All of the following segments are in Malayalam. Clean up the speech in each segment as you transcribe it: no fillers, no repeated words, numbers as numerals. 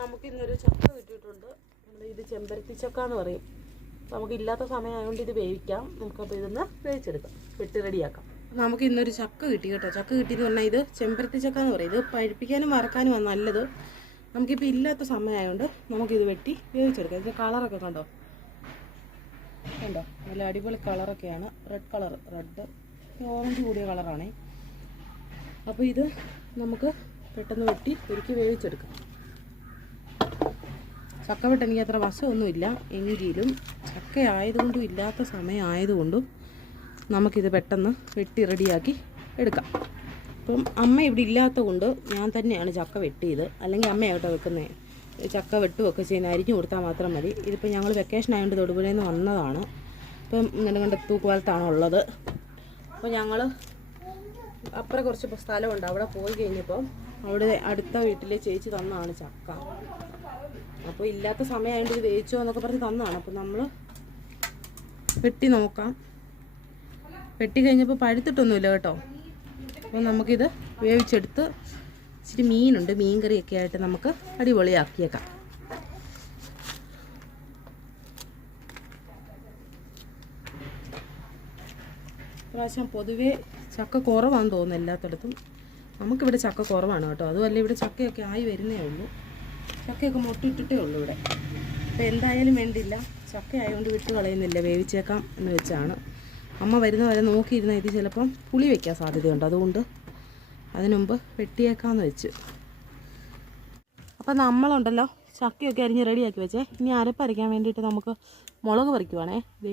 നമുക്ക് ഇന്നൊരു ചക്ക കിട്ടിയിട്ടുണ്ട്. ഇത് ചെമ്പരത്തി ചക്ക എന്ന് പറയും. നമുക്ക് ഇല്ലാത്ത സമയമായതുകൊണ്ട് ഇത് വേവിക്കാം. നമുക്കപ്പോൾ ഇതൊന്ന് വേവിച്ചെടുക്കാം, വെട്ടി റെഡിയാക്കാം. നമുക്ക് ഇന്നൊരു ചക്ക കിട്ടി കേട്ടോ. ചക്ക കിട്ടിയെന്ന് പറഞ്ഞാൽ ഇത് ചെമ്പരത്തി ചക്ക എന്ന് പറയും. ഇത് പഴുപ്പിക്കാനും വറക്കാനുമാണ് നല്ലത്. നമുക്കിപ്പോൾ ഇല്ലാത്ത സമയമായതുകൊണ്ട് നമുക്കിത് വെട്ടി വേവിച്ചെടുക്കാം. ഇതിൻ്റെ കളറൊക്കെ കണ്ടോ, നല്ല അടിപൊളി കളറൊക്കെയാണ്. റെഡ് ഓറഞ്ച് കൂടിയ കളറാണേ. അപ്പോൾ ഇത് നമുക്ക് പെട്ടെന്ന് വെട്ടി ഒരുക്കി വേവിച്ചെടുക്കാം. ചക്ക വെട്ട് എനിക്ക് അത്ര വശമൊന്നുമില്ല, എങ്കിലും ചക്ക ആയതുകൊണ്ടും ഇല്ലാത്ത സമയം ആയതുകൊണ്ടും നമുക്കിത് പെട്ടെന്ന് വെട്ടി റെഡിയാക്കി എടുക്കാം. അപ്പം അമ്മ ഇവിടെ ഇല്ലാത്തത് കൊണ്ട് ഞാൻ തന്നെയാണ് ചക്ക വെട്ടിയത്. അല്ലെങ്കിൽ അമ്മയായിട്ടോ വെക്കുന്നത്. ചക്ക വെട്ടുമൊക്കെ ചെയ്യുന്ന അരിഞ്ഞു കൊടുത്താൽ മാത്രം മതി. ഇതിപ്പോൾ ഞങ്ങൾ വെക്കേഷൻ ആയതുകൊണ്ട് തൊടുപുഴയിൽ നിന്ന് വന്നതാണ്. ഇപ്പം ഇങ്ങനെ കണ്ട തൂക്കുപാലത്താണ് ഉള്ളത്. അപ്പോൾ ഞങ്ങൾ അപ്പുറം കുറച്ച് സ്ഥലമുണ്ട്, അവിടെ പോയി കഴിഞ്ഞപ്പോൾ അവിടെ അടുത്ത വീട്ടിലെ ചേച്ചി തന്നതാണ് ചക്ക. അപ്പോൾ ഇല്ലാത്ത സമയമായതുകൊണ്ട് ഇത് വേവിച്ചോ എന്നൊക്കെ പറഞ്ഞ് തന്നതാണ്. അപ്പോൾ നമ്മൾ വെട്ടി നോക്കാം. വെട്ടി കഴിഞ്ഞപ്പോൾ പഴുത്തിട്ടൊന്നുമില്ല കേട്ടോ. അപ്പോൾ നമുക്കിത് വേവിച്ചെടുത്ത് ഇച്ചിരി മീനുണ്ട്, മീൻ കറിയൊക്കെ ആയിട്ട് നമുക്ക് അടിപൊളിയാക്കിയേക്കാം. പ്രാവശ്യം പൊതുവേ ചക്ക കുറവാണെന്ന് തോന്നുന്നു എല്ലാത്തിടത്തും. നമുക്കിവിടെ ചക്ക കുറവാണ് കേട്ടോ. അതുമല്ല ഇവിടെ ചക്കയൊക്കെ ആയി വരുന്നേ ഉള്ളൂ. ചക്കയൊക്കെ മുട്ടിട്ടിട്ടേ ഉള്ളൂ ഇവിടെ. അപ്പോൾ എന്തായാലും വേണ്ടില്ല, ചക്ക ആയതുകൊണ്ട് വിട്ട് കളയുന്നില്ല, വേവിച്ചേക്കാം എന്ന് വെച്ചാണ്. അമ്മ വരുന്ന വരെ നോക്കിയിരുന്ന ഇത് ചിലപ്പം പുളി വയ്ക്കാൻ സാധ്യതയുണ്ട്. അതുകൊണ്ട് അതിനുമുമ്പ് വെട്ടിയേക്കാമെന്ന് വെച്ച്. അപ്പം നമ്മളുണ്ടല്ലോ ചക്കയൊക്കെ അരിഞ്ഞ് റെഡിയാക്കി വെച്ചേ. ഇനി അരപ്പരയ്ക്കാൻ വേണ്ടിയിട്ട് നമുക്ക് മുളക് പറിക്കുവാണേ. ഇത്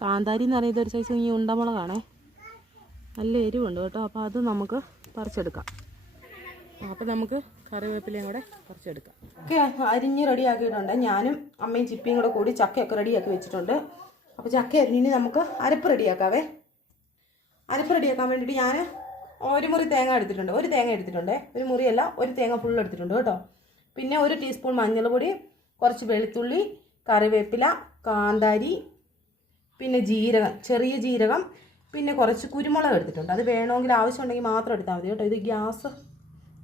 കാന്താരി എന്ന് പറയുന്നത് ഒരു സൈസ് ഈ ഉണ്ടമുളകാണേ. നല്ല എരിവുണ്ട് കേട്ടോ. അപ്പോൾ അത് നമുക്ക് പറിച്ചെടുക്കാം. അപ്പോൾ നമുക്ക് കറിവേപ്പിലയും കൂടെ പറിച്ചെടുക്കാം. ഒക്കെ അരിഞ്ഞ് റെഡിയാക്കിയിട്ടുണ്ട്. ഞാനും അമ്മയും ചിപ്പിയും കൂടെ കൂടി ചക്കയൊക്കെ റെഡിയാക്കി വെച്ചിട്ടുണ്ട്. അപ്പോൾ ചക്ക അരിഞ്ഞിന് നമുക്ക് അരപ്പ് റെഡിയാക്കാവേ. അരപ്പ് റെഡിയാക്കാൻ വേണ്ടിയിട്ട് ഞാൻ ഒരു മുറി തേങ്ങ എടുത്തിട്ടുണ്ട്. ഒരു തേങ്ങ എടുത്തിട്ടുണ്ട്, ഒരു മുറിയല്ല, ഒരു തേങ്ങ ഫുൾ എടുത്തിട്ടുണ്ട് കേട്ടോ. പിന്നെ 1 ടീസ്പൂൺ മഞ്ഞൾപ്പൊടി, കുറച്ച് വെളുത്തുള്ളി, കറിവേപ്പില, കാന്താരി, പിന്നെ ജീരകം, ചെറിയ ജീരകം, പിന്നെ കുറച്ച് കുരുമുളക് എടുത്തിട്ടുണ്ട്. അത് വേണമെങ്കിൽ ആവശ്യമുണ്ടെങ്കിൽ മാത്രം എടുത്താൽ മതി കേട്ടോ. ഇത് ഗ്യാസ്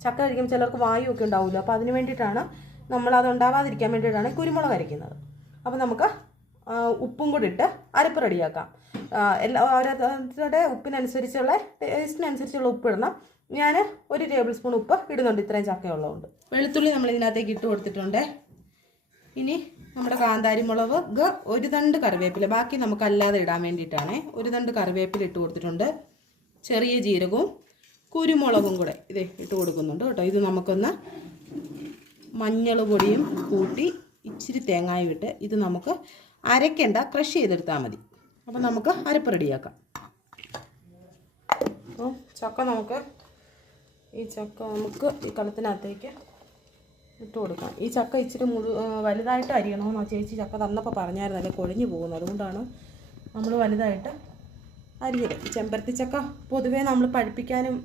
ചക്ക കഴിക്കുമ്പോൾ ചിലർക്ക് വായു ഒക്കെ ഉണ്ടാവുമല്ലോ. അപ്പോൾ അതിന് വേണ്ടിയിട്ടാണ്, നമ്മളത് ഉണ്ടാകാതിരിക്കാൻ വേണ്ടിയിട്ടാണ് കുരുമുളക് അരയ്ക്കുന്നത്. അപ്പോൾ നമുക്ക് ഉപ്പും കൂടി ഇട്ട് അരപ്പ് റെഡിയാക്കാം. ഓരോരുത്തരുടെ ഉപ്പിനനുസരിച്ചുള്ള ടേസ്റ്റിനനുസരിച്ചുള്ള ഉപ്പ് ഇടണം. ഞാൻ 1 ടേബിൾ സ്പൂൺ ഉപ്പ് ഇടുന്നുണ്ട്, ഇത്രയും ചക്കയുള്ളതുകൊണ്ട്. വെളുത്തുള്ളി നമ്മൾ ഇതിനകത്തേക്ക് ഇട്ട് കൊടുത്തിട്ടുണ്ട്. ഇനി നമ്മുടെ കാന്താരി മുളക്, 1 തണ്ട് കറിവേപ്പില, ബാക്കി നമുക്കല്ലാതെ ഇടാൻ വേണ്ടിയിട്ടാണ്. 1 തണ്ട് കറിവേപ്പില ഇട്ട് കൊടുത്തിട്ടുണ്ട്. ചെറിയ ജീരകവും കുരുമുളകും കൂടെ ഇത് ഇട്ട് കൊടുക്കുന്നുണ്ട് കേട്ടോ. ഇത് നമുക്കൊന്ന് മഞ്ഞൾ പൊടിയും കൂട്ടി ഇച്ചിരി തേങ്ങായും ഇട്ട് ഇത് നമുക്ക് അരയ്ക്കേണ്ട, ക്രഷ് ചെയ്തെടുത്താൽ മതി. അപ്പോൾ നമുക്ക് അരപ്പ് റെഡിയാക്കാം. അപ്പോൾ ഈ ചക്ക നമുക്ക് ഈ കലത്തിനകത്തേക്ക് ഇട്ട് കൊടുക്കാം. ഈ ചക്ക ഇച്ചിരി വലുതായിട്ട് അരിയണമെന്ന് ആ ചേച്ചി ചക്ക തന്നപ്പോൾ പറഞ്ഞായിരുന്നല്ലേ, കൊഴിഞ്ഞു പോകുന്നു. അതുകൊണ്ടാണ് നമ്മൾ വലുതായിട്ട് അരിഞ്ഞത്. ചെമ്പരത്തി ചക്ക പൊതുവേ നമ്മൾ പഴുപ്പിക്കാനും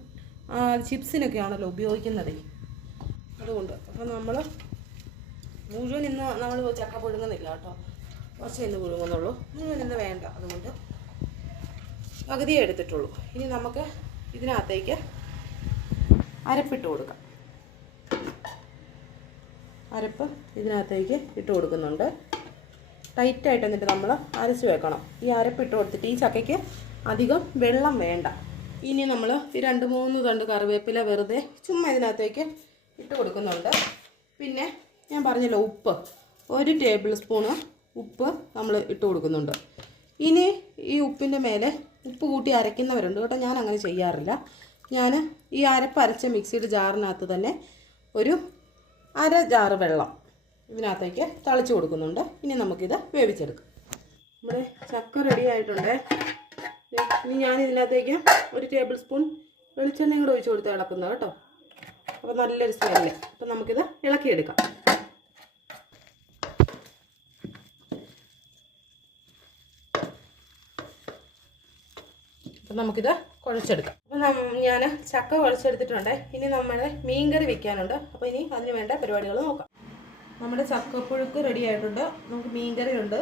ചിപ്സിനൊക്കെയാണല്ലോ ഉപയോഗിക്കുന്നത്, അതുകൊണ്ട്. അപ്പോൾ നമ്മൾ മുഴുവൻ ഇന്ന് നമ്മൾ ചക്ക പുഴുങ്ങുന്നില്ല കേട്ടോ, കുറച്ച് ഇന്ന് പുഴുങ്ങുന്നുള്ളൂ. മുഴുവൻ ഇന്ന് വേണ്ട, അതുകൊണ്ട് പകുതിയേ എടുത്തിട്ടുള്ളൂ. ഇനി നമുക്ക് ഇതിനകത്തേക്ക് അരപ്പിട്ട് കൊടുക്കാം. അരപ്പ് ഇതിനകത്തേക്ക് ഇട്ട് കൊടുക്കുന്നുണ്ട്. ടൈറ്റായിട്ട് എന്നിട്ട് നമ്മൾ അരച്ച് വെക്കണം. ഈ അരപ്പിട്ട് കൊടുത്തിട്ട് ഈ ചക്കയ്ക്ക് അധികം വെള്ളം വേണ്ട. ഇനി നമ്മൾ ഈ 2-3 തണ്ട് കറിവേപ്പില വെറുതെ ചുമ്മാ ഇതിനകത്തേക്ക് ഇട്ട് കൊടുക്കുന്നുണ്ട്. പിന്നെ ഞാൻ പറഞ്ഞല്ലോ ഉപ്പ്, 1 ടേബിൾ സ്പൂണ് ഉപ്പ് നമ്മൾ ഇട്ട് കൊടുക്കുന്നുണ്ട്. ഇനി ഈ ഉപ്പിൻ്റെ മേലെ ഉപ്പ് കൂട്ടി അരയ്ക്കുന്നവരുണ്ട് കേട്ടോ. ഞാൻ അങ്ങനെ ചെയ്യാറില്ല. ഞാൻ ഈ അരപ്പരച്ച മിക്സിയുടെ ജാറിനകത്ത് തന്നെ ഒരു 1/2 ജാറ് വെള്ളം ഇതിനകത്തേക്ക് തളിച്ച് കൊടുക്കുന്നുണ്ട്. ഇനി നമുക്കിത് വേവിച്ചെടുക്കാം. നമ്മുടെ ചക്ക റെഡി ആയിട്ടുണ്ട്. ഇനി ഞാൻ ഇതിനകത്തേക്ക് 1 ടേബിൾ സ്പൂൺ വെളിച്ചെണ്ണയും കൂടെ ഒഴിച്ച് കൊടുത്ത് ഇളക്കുന്നത് കേട്ടോ. അപ്പോൾ നല്ലൊരു സ്മെല്ല്. അപ്പോൾ നമുക്കിത് ഇളക്കിയെടുക്കാം. അപ്പം നമുക്കിത് കുഴച്ചെടുക്കാം. അപ്പം ഞാൻ ചക്ക കുഴച്ചെടുത്തിട്ടുണ്ട്. ഇനി നമ്മുടെ മീൻ കറി വയ്ക്കാനുണ്ട്. അപ്പോൾ ഇനി അതിന് വേണ്ട പരിപാടികൾ നോക്കാം. നമ്മുടെ ചക്കപ്പുഴുക്ക് റെഡി ആയിട്ടുണ്ട്. നമുക്ക് മീൻ കറി ഉണ്ട്.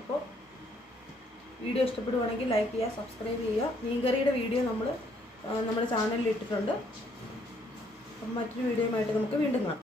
അപ്പോൾ വീഡിയോ ഇഷ്ടപ്പെടുവാണെങ്കിൽ ലൈക്ക് ചെയ്യുക, സബ്സ്ക്രൈബ് ചെയ്യുക. മീൻ കറിയുടെ വീഡിയോ നമ്മുടെ ചാനലിൽ ഇട്ടിട്ടുണ്ട്. അപ്പം മറ്റൊരു വീഡിയോയുമായിട്ട് നമുക്ക് വീണ്ടും കാണാം.